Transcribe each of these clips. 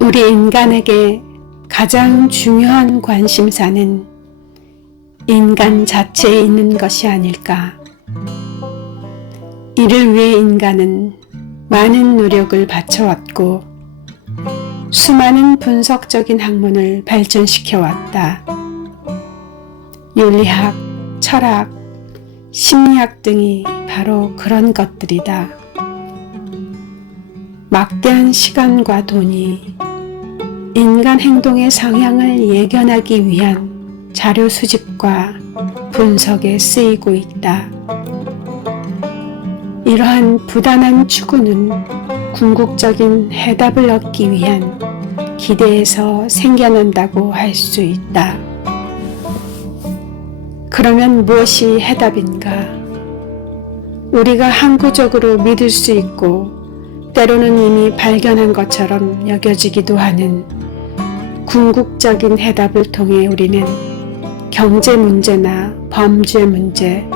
우리 인간에게 가장 중요한 관심사는 인간 자체에 있는 것이 아닐까. 이를 위해 인간은 많은 노력을 바쳐왔고 수많은 분석적인 학문을 발전시켜 왔다. 윤리학, 철학, 심리학 등이 바로 그런 것들이다. 막대한 시간과 돈이 인간 행동의 성향을 예견하기 위한 자료 수집과 분석에 쓰이고 있다. 이러한 부단한 추구는 궁극적인 해답을 얻기 위한 기대에서 생겨난다고 할 수 있다. 그러면 무엇이 해답인가? 우리가 항구적으로 믿을 수 있고 때로는 이미 발견한 것처럼 여겨지기도 하는 궁극적인 해답을 통해 우리는 경제 문제나 범죄 문제,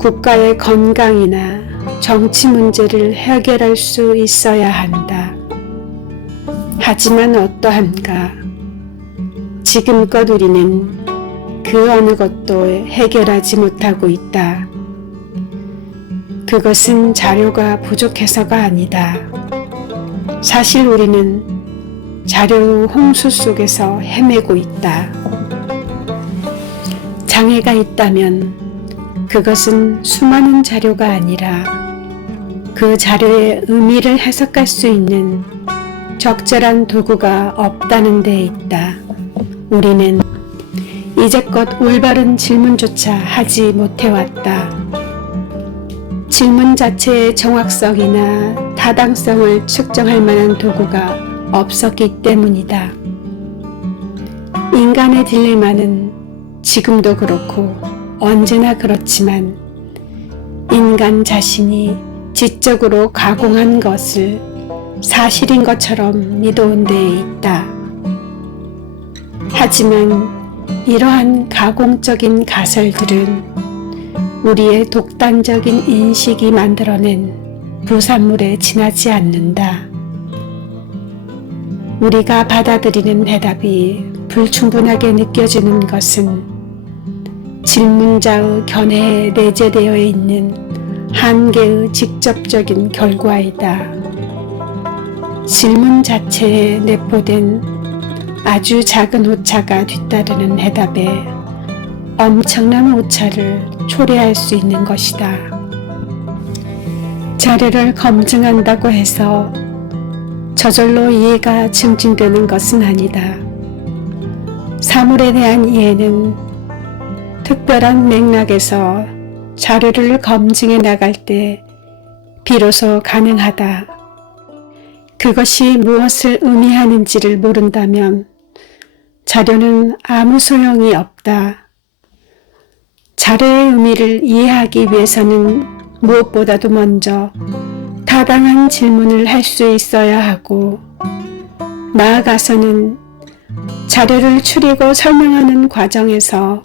국가의 건강이나 정치 문제를 해결할 수 있어야 한다. 하지만 어떠한가? 지금껏 우리는 그 어느 것도 해결하지 못하고 있다. 그것은 자료가 부족해서가 아니다. 사실 우리는 자료 홍수 속에서 헤매고 있다. 장애가 있다면 그것은 수많은 자료가 아니라 그 자료의 의미를 해석할 수 있는 적절한 도구가 없다는 데 있다. 우리는 이제껏 올바른 질문조차 하지 못해왔다. 질문 자체의 정확성이나 타당성을 측정할 만한 도구가 없었기 때문이다. 인간의 딜레마는 지금도 그렇고 언제나 그렇지만 인간 자신이 지적으로 가공한 것을 사실인 것처럼 믿어온 데에 있다. 하지만 이러한 가공적인 가설들은 우리의 독단적인 인식이 만들어낸 부산물에 지나지 않는다. 우리가 받아들이는 해답이 불충분하게 느껴지는 것은 질문자의 견해에 내재되어 있는 한계의 직접적인 결과이다. 질문 자체에 내포된 아주 작은 오차가 뒤따르는 해답에 엄청난 오차를 초래할 수 있는 것이다. 자료를 검증한다고 해서 저절로 이해가 증진되는 것은 아니다. 사물에 대한 이해는 특별한 맥락에서 자료를 검증해 나갈 때 비로소 가능하다. 그것이 무엇을 의미하는지를 모른다면 자료는 아무 소용이 없다. 자료의 의미를 이해하기 위해서는 무엇보다도 먼저 타당한 질문을 할 수 있어야 하고 나아가서는 자료를 추리고 설명하는 과정에서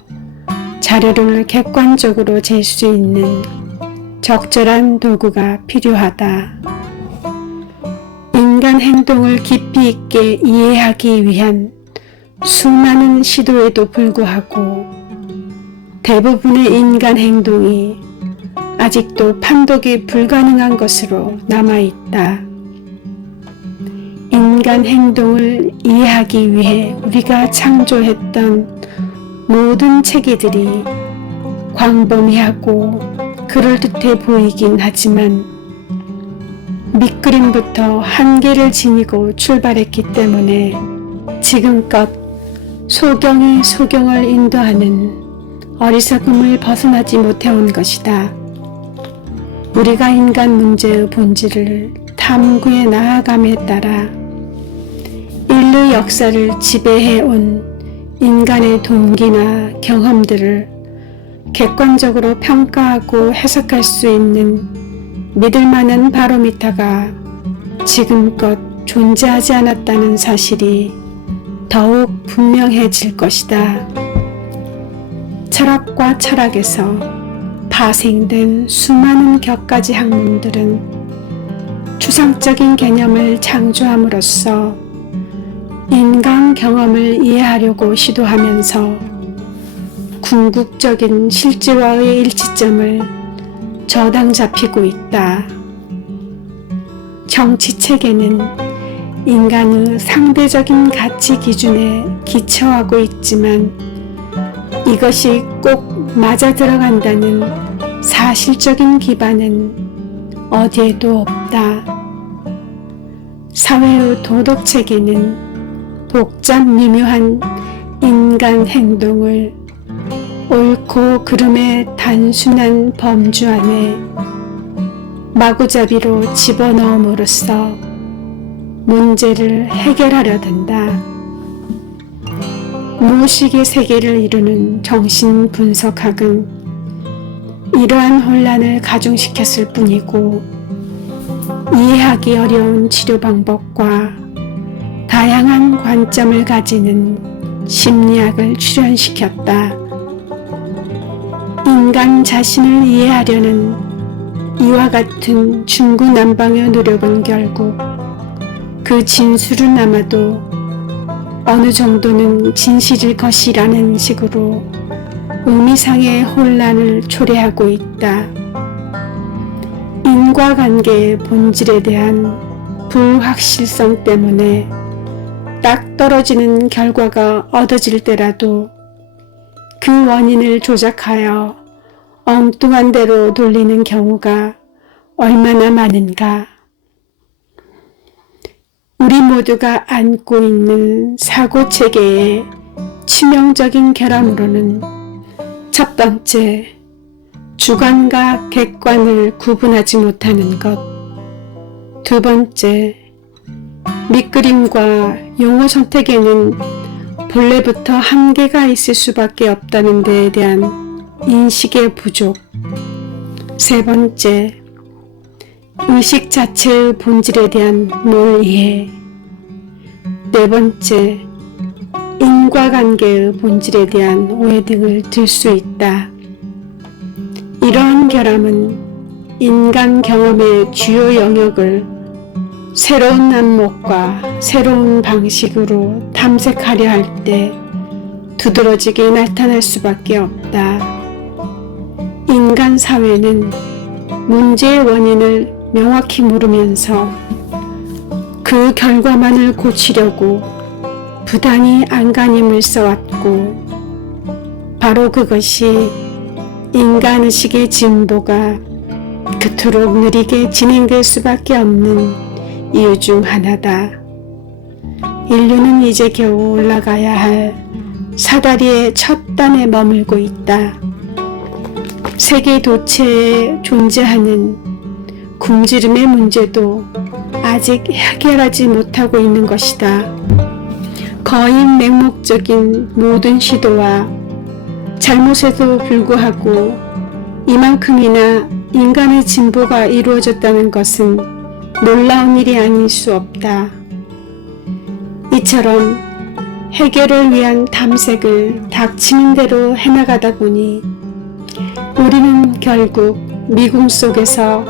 자료를 객관적으로 잴 수 있는 적절한 도구가 필요하다. 인간 행동을 깊이 있게 이해하기 위한 수많은 시도에도 불구하고 대부분의 인간 행동이 아직도 판독이 불가능한 것으로 남아있다. 인간 행동을 이해하기 위해 우리가 창조했던 모든 체계들이 광범위하고 그럴듯해 보이긴 하지만 밑그림부터 한계를 지니고 출발했기 때문에 지금껏 소경이 소경을 인도하는 어리석음을 벗어나지 못해온 것이다. 우리가 인간 문제의 본질을 탐구해 나아감에 따라 인류 역사를 지배해온 인간의 동기나 경험들을 객관적으로 평가하고 해석할 수 있는 믿을 만한 바로미터가 지금껏 존재하지 않았다는 사실이 더욱 분명해질 것이다. 철학과 철학에서 파생된 수많은 격가지 학문들은 추상적인 개념을 창조함으로써 인간 경험을 이해하려고 시도하면서 궁극적인 실제와의 일치점을 저당 잡히고 있다. 정치체계는 인간의 상대적인 가치 기준에 기초하고 있지만 이것이 꼭 맞아 들어간다는 사실적인 기반은 어디에도 없다. 사회의 도덕체계는 복잡 미묘한 인간 행동을 옳고 그름의 단순한 범주 안에 마구잡이로 집어넣음으로써 문제를 해결하려 든다. 무의식의 세계를 이루는 정신분석학은 이러한 혼란을 가중시켰을 뿐이고 이해하기 어려운 치료 방법과 다양한 관점을 가지는 심리학을 출현시켰다. 인간 자신을 이해하려는 이와 같은 중구난방의 노력은 결국 그 진술은 아마도 어느 정도는 진실일 것이라는 식으로 의미상의 혼란을 초래하고 있다. 인과관계의 본질에 대한 불확실성 때문에 딱 떨어지는 결과가 얻어질 때라도 그 원인을 조작하여 엉뚱한 대로 돌리는 경우가 얼마나 많은가. 우리 모두가 안고 있는 사고체계의 치명적인 결함으로는 첫 번째, 주관과 객관을 구분하지 못하는 것. 두 번째, 밑그림과 용어 선택에는 본래부터 한계가 있을 수밖에 없다는 데에 대한 인식의 부족. 세 번째, 의식 자체의 본질에 대한 몰이해. 네 번째, 인과관계의 본질에 대한 오해 등을 들 수 있다. 이러한 결함은 인간 경험의 주요 영역을 새로운 안목과 새로운 방식으로 탐색하려 할 때 두드러지게 나타날 수밖에 없다. 인간 사회는 문제의 원인을 명확히 모르면서 그 결과만을 고치려고 부단히 안간힘을 써왔고 바로 그것이 인간의식의 진보가 그토록 느리게 진행될 수밖에 없는 이유 중 하나다. 인류는 이제 겨우 올라가야 할 사다리의 첫 단에 머물고 있다. 세계 도체에 존재하는 굶주림의 문제도 아직 해결하지 못하고 있는 것이다. 거인 맹목적인 모든 시도와 잘못에도 불구하고 이만큼이나 인간의 진보가 이루어졌다는 것은 놀라운 일이 아닐 수 없다. 이처럼 해결을 위한 탐색을 닥치는 대로 해나가다 보니 우리는 결국 미궁 속에서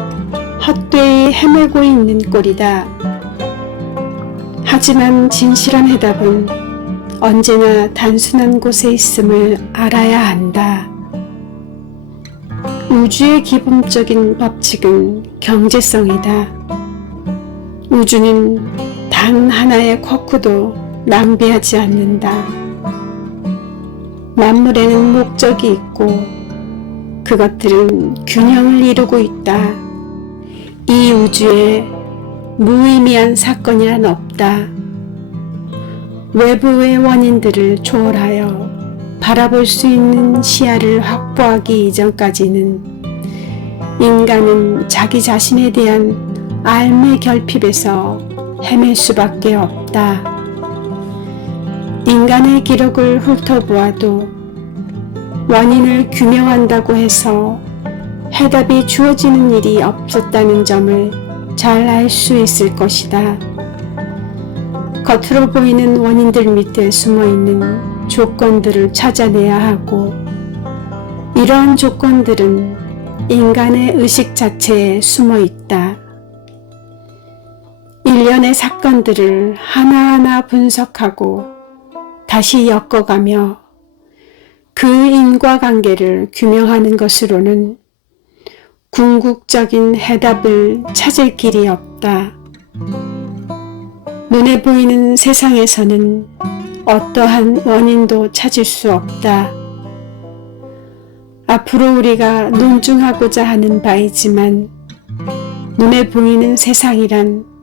헛되이 헤매고 있는 꼴이다. 하지만 진실한 해답은 언제나 단순한 곳에 있음을 알아야 한다. 우주의 기본적인 법칙은 경제성이다. 우주는 단 하나의 쿼크도 낭비하지 않는다. 만물에는 목적이 있고 그것들은 균형을 이루고 있다. 이 우주에 무의미한 사건이란 없다. 외부의 원인들을 초월하여 바라볼 수 있는 시야를 확보하기 이전까지는 인간은 자기 자신에 대한 삶의 결핍에서 헤맬 수밖에 없다. 인간의 기록을 훑어보아도 원인을 규명한다고 해서 해답이 주어지는 일이 없었다는 점을 잘 알 수 있을 것이다. 겉으로 보이는 원인들 밑에 숨어있는 조건들을 찾아내야 하고 이러한 조건들은 인간의 의식 자체에 숨어있다. 일련의 사건들을 하나하나 분석하고 다시 엮어가며 그 인과관계를 규명하는 것으로는 궁극적인 해답을 찾을 길이 없다. 눈에 보이는 세상에서는 어떠한 원인도 찾을 수 없다. 앞으로 우리가 논증하고자 하는 바이지만 눈에 보이는 세상이란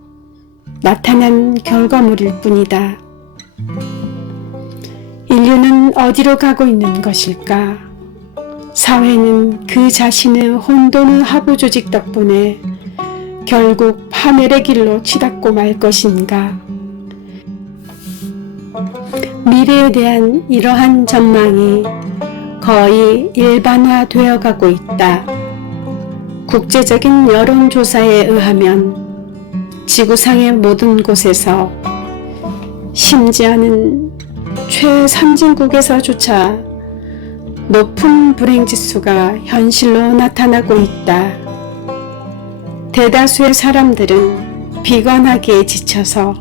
나타난 결과물일 뿐이다. 인류는 어디로 가고 있는 것일까? 사회는 그 자신의 혼돈의 하부 조직 덕분에 결국 파멸의 길로 치닫고 말 것인가? 미래에 대한 이러한 전망이 거의 일반화되어 가고 있다. 국제적인 여론조사에 의하면 지구상의 모든 곳에서, 심지어는 최선진국에서조차 높은 불행지수가 현실로 나타나고 있다. 대다수의 사람들은 비관하기에 지쳐서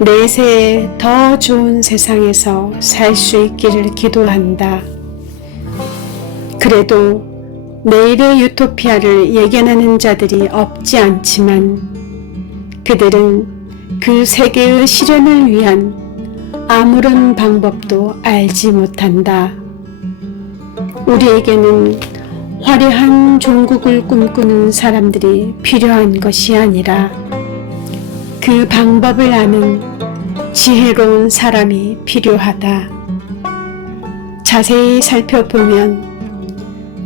내세에 더 좋은 세상에서 살 수 있기를 기도한다. 그래도 내일의 유토피아를 예견하는 자들이 없지 않지만 그들은 그 세계의 실현을 위한 아무런 방법도 알지 못한다. 우리에게는 화려한 종국을 꿈꾸는 사람들이 필요한 것이 아니라 그 방법을 아는 지혜로운 사람이 필요하다. 자세히 살펴보면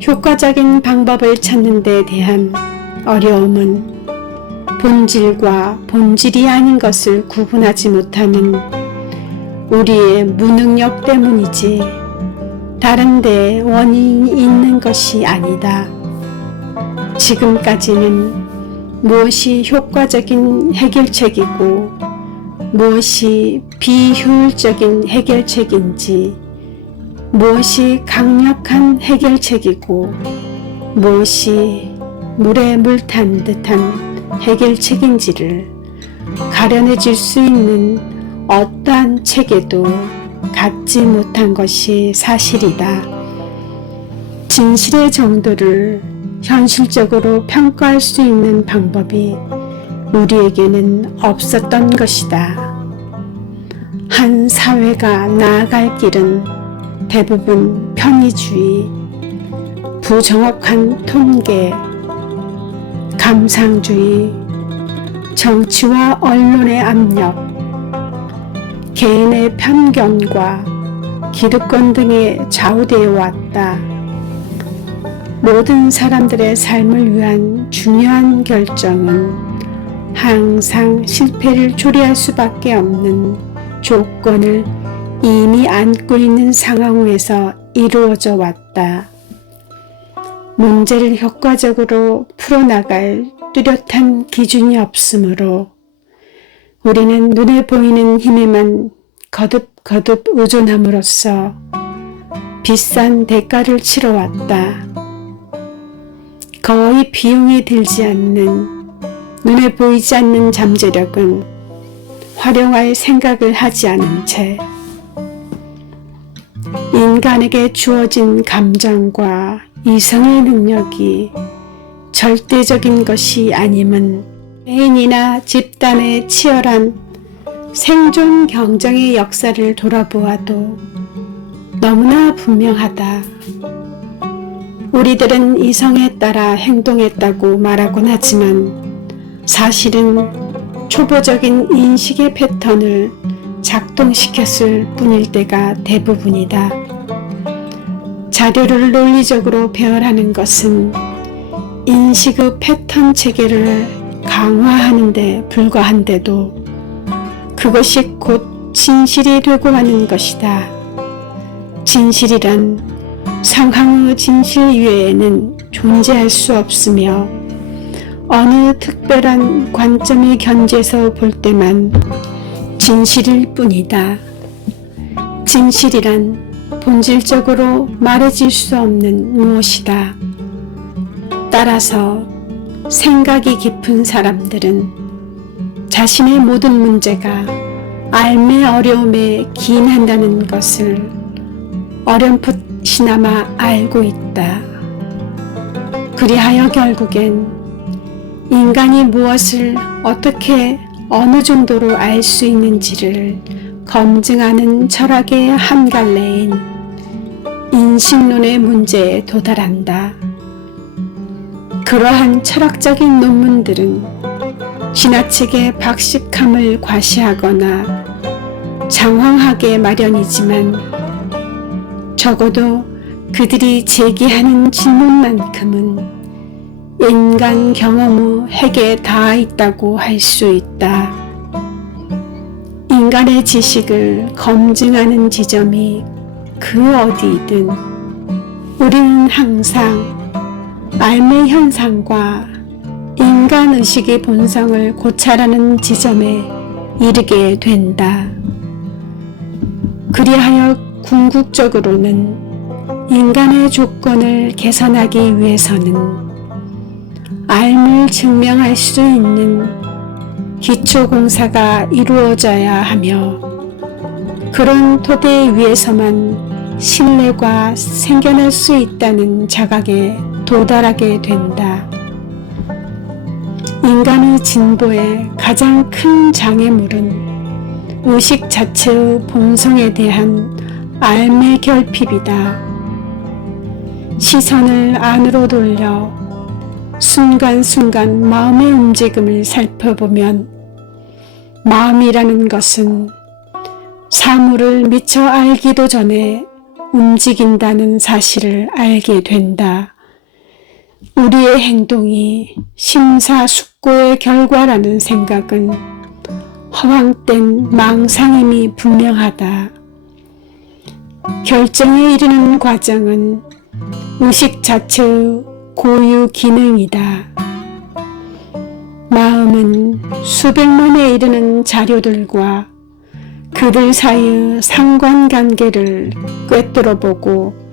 효과적인 방법을 찾는 데 대한 어려움은 본질과 본질이 아닌 것을 구분하지 못하는 우리의 무능력 때문이지 다른 데에 원인이 있는 것이 아니다. 지금까지는 무엇이 효과적인 해결책이고 무엇이 비효율적인 해결책인지, 무엇이 강력한 해결책이고 무엇이 물에 물 탄 듯한 해결책인지를 가려내줄 수 있는 어떠한 체계도 갖지 못한 것이 사실이다. 진실의 정도를 현실적으로 평가할 수 있는 방법이 우리에게는 없었던 것이다. 한 사회가 나아갈 길은 대부분 편의주의, 부정확한 통계, 감상주의, 정치와 언론의 압력, 개인의 편견과 기득권 등에 좌우되어 왔다. 모든 사람들의 삶을 위한 중요한 결정은 항상 실패를 초래할 수밖에 없는 조건을 이미 안고 있는 상황에서 이루어져 왔다. 문제를 효과적으로 풀어나갈 뚜렷한 기준이 없으므로 우리는 눈에 보이는 힘에만 거듭거듭 의존함으로써 비싼 대가를 치러왔다. 거의 비용이 들지 않는 눈에 보이지 않는 잠재력은 활용할 생각을 하지 않은 채 인간에게 주어진 감정과 이성의 능력이 절대적인 것이 아님은 개인이나 집단의 치열한 생존 경쟁의 역사를 돌아보아도 너무나 분명하다. 우리들은 이성에 따라 행동했다고 말하곤 하지만 사실은 초보적인 인식의 패턴을 작동시켰을 뿐일 때가 대부분이다. 자료를 논리적으로 배열하는 것은 인식의 패턴 체계를 강화하는 데 불과한데도 그것이 곧 진실이 되고 마는 것이다. 진실이란 상황의 진실 이외에는 존재할 수 없으며 어느 특별한 관점의 견지에서 볼 때만 진실일 뿐이다. 진실이란 본질적으로 말해질 수 없는 무엇이다. 따라서 생각이 깊은 사람들은 자신의 모든 문제가 삶의 어려움에 기인한다는 것을 어렴풋이나마 알고 있다. 그리하여 결국엔 인간이 무엇을 어떻게 어느 정도로 알 수 있는지를 검증하는 철학의 한 갈래인 인식론의 문제에 도달한다. 그러한 철학적인 논문들은 지나치게 박식함을 과시하거나 장황하게 마련이지만 적어도 그들이 제기하는 질문만큼은 인간 경험 후 핵에 닿아 있다고 할 수 있다. 인간의 지식을 검증하는 지점이 그 어디이든 우리는 항상 삶의 현상과 인간의식의 본성을 고찰하는 지점에 이르게 된다. 그리하여 궁극적으로는 인간의 조건을 개선하기 위해서는 삶을 증명할 수 있는 기초공사가 이루어져야 하며 그런 토대 위에서만 신뢰가 생겨날 수 있다는 자각에 도달하게 된다. 인간의 진보의 가장 큰 장애물은 의식 자체의 본성에 대한 삶의 결핍이다. 시선을 안으로 돌려 순간순간 마음의 움직임을 살펴보면 마음이라는 것은 사물을 미처 알기도 전에 움직인다는 사실을 알게 된다. 우리의 행동이 심사숙고의 결과라는 생각은 허황된 망상임이 분명하다. 결정에 이르는 과정은 의식 자체의 고유 기능이다. 마음은 수백만에 이르는 자료들과 그들 사이의 상관관계를 꿰뚫어보고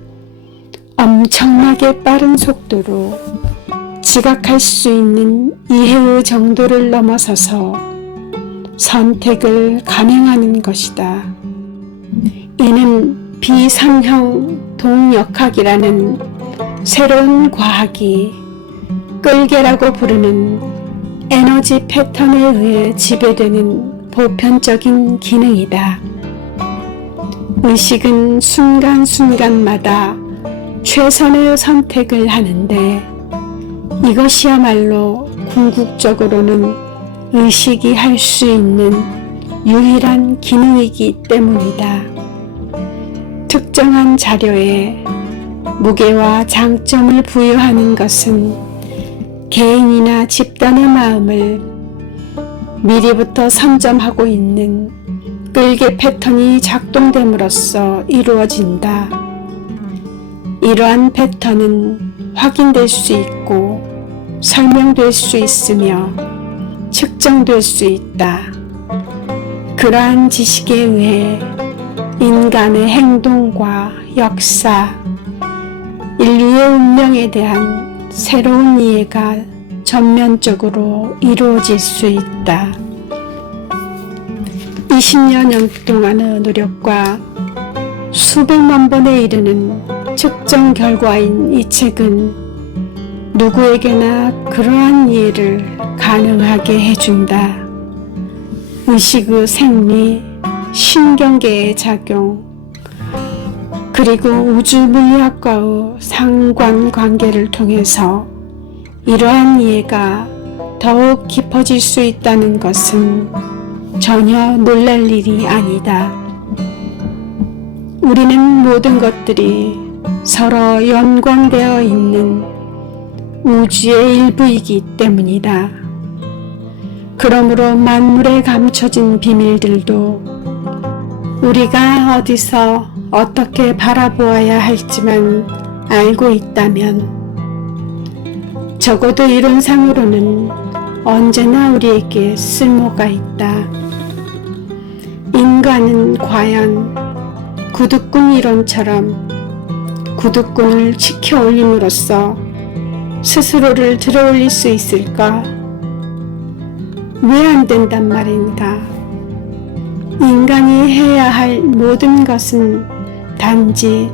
엄청나게 빠른 속도로 지각할 수 있는 이해의 정도를 넘어서서 선택을 감행하는 것이다. 이는 비상형 동역학이라는 새로운 과학이 끌개라고 부르는 에너지 패턴에 의해 지배되는 보편적인 기능이다. 의식은 순간순간마다 최선의 선택을 하는데 이것이야말로 궁극적으로는 의식이 할 수 있는 유일한 기능이기 때문이다. 특정한 자료에 무게와 장점을 부여하는 것은 개인이나 집단의 마음을 미리부터 선점하고 있는 끌개 패턴이 작동됨으로써 이루어진다. 이러한 패턴은 확인될 수 있고 설명될 수 있으며 측정될 수 있다. 그러한 지식에 의해 인간의 행동과 역사, 인류의 운명에 대한 새로운 이해가 전면적으로 이루어질 수 있다. 20여 년 동안의 노력과 수백만 번에 이르는 측정 결과인 이 책은 누구에게나 그러한 이해를 가능하게 해준다. 의식의 생리, 신경계의 작용, 그리고 우주물리학과의 상관관계를 통해서 이러한 이해가 더욱 깊어질 수 있다는 것은 전혀 놀랄 일이 아니다. 우리는 모든 것들이 서로 연관되어 있는 우주의 일부이기 때문이다. 그러므로 만물에 감춰진 비밀들도 우리가 어디서 어떻게 바라보아야 할지만 알고 있다면 적어도 이론상으로는 언제나 우리에게 쓸모가 있다. 인간은 과연 구두꾼 이론처럼 구두꾼을 치켜 올림으로써 스스로를 들어올릴 수 있을까? 왜 안 된단 말인가? 인간이 해야 할 모든 것은 단지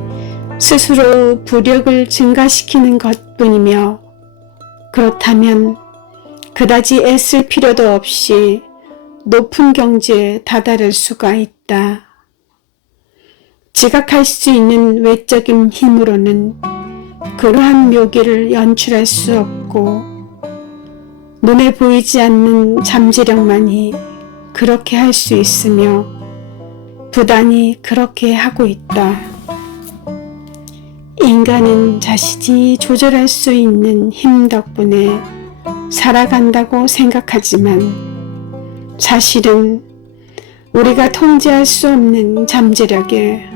스스로 부력을 증가시키는 것뿐이며, 그렇다면 그다지 애쓸 필요도 없이 높은 경지에 다다를 수가 있다. 지각할 수 있는 외적인 힘으로는 그러한 묘기를 연출할 수 없고, 눈에 보이지 않는 잠재력만이 그렇게 할 수 있으며 부단히 그렇게 하고 있다. 인간은 자신이 조절할 수 있는 힘 덕분에 살아간다고 생각하지만, 사실은 우리가 통제할 수 없는 잠재력에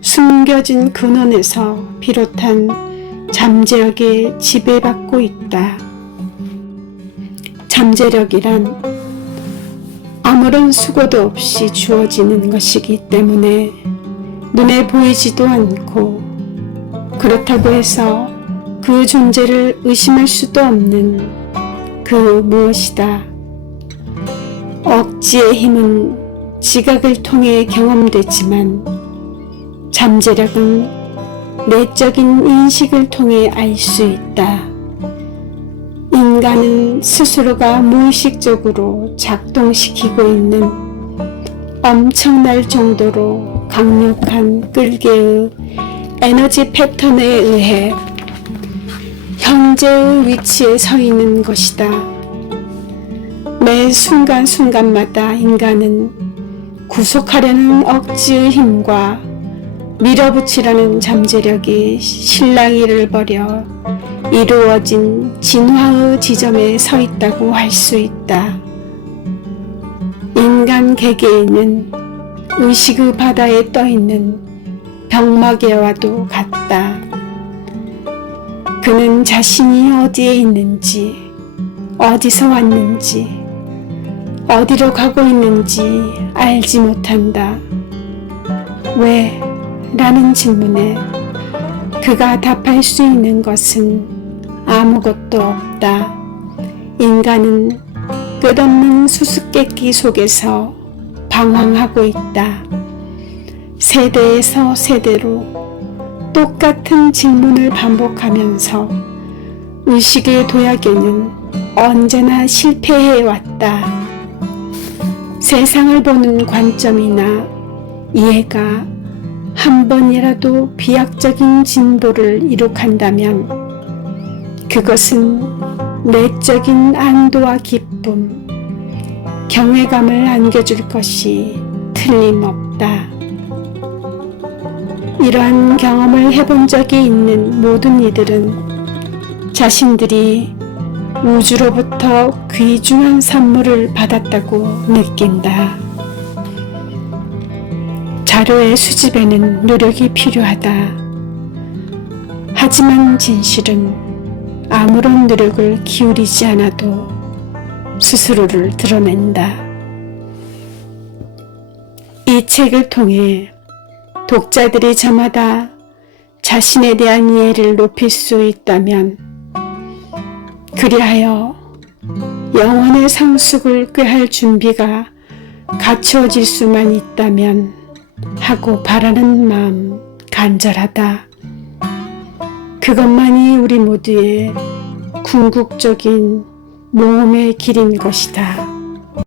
숨겨진 근원에서 비롯한 잠재력에 지배받고 있다. 잠재력이란 아무런 수고도 없이 주어지는 것이기 때문에 눈에 보이지도 않고, 그렇다고 해서 그 존재를 의심할 수도 없는 그 무엇이다. 억지의 힘은 지각을 통해 경험되지만, 잠재력은 내적인 인식을 통해 알 수 있다. 인간은 스스로가 무의식적으로 작동시키고 있는 엄청날 정도로 강력한 끌개의 에너지 패턴에 의해 현재의 위치에 서 있는 것이다. 매 순간순간마다 인간은 구속하려는 억지의 힘과 밀어붙이려는 잠재력이 실랑이를 벌여 이루어진 진화의 지점에 서 있다고 할 수 있다. 인간 개개인은 의식의 바다에 떠있는 병마개와도 같다. 그는 자신이 어디에 있는지, 어디서 왔는지, 어디로 가고 있는지 알지 못한다. 왜? 라는 질문에 그가 답할 수 있는 것은 아무것도 없다. 인간은 끝없는 수수께끼 속에서 방황하고 있다. 세대에서 세대로 똑같은 질문을 반복하면서 의식의 도약에는 언제나 실패해왔다. 세상을 보는 관점이나 이해가 한 번이라도 비약적인 진보를 이룩한다면 그것은 내적인 안도와 기쁨, 경외감을 안겨줄 것이 틀림없다. 이러한 경험을 해본 적이 있는 모든 이들은 자신들이 우주로부터 귀중한 선물을 받았다고 느낀다. 자료의 수집에는 노력이 필요하다. 하지만 진실은 아무런 노력을 기울이지 않아도 스스로를 드러낸다. 이 책을 통해 독자들이 저마다 자신에 대한 이해를 높일 수 있다면, 그리하여 영혼의 성숙을 꾀할 준비가 갖추어질 수만 있다면 하고 바라는 마음 간절하다. 그것만이 우리 모두의 궁극적인 모험의 길인 것이다.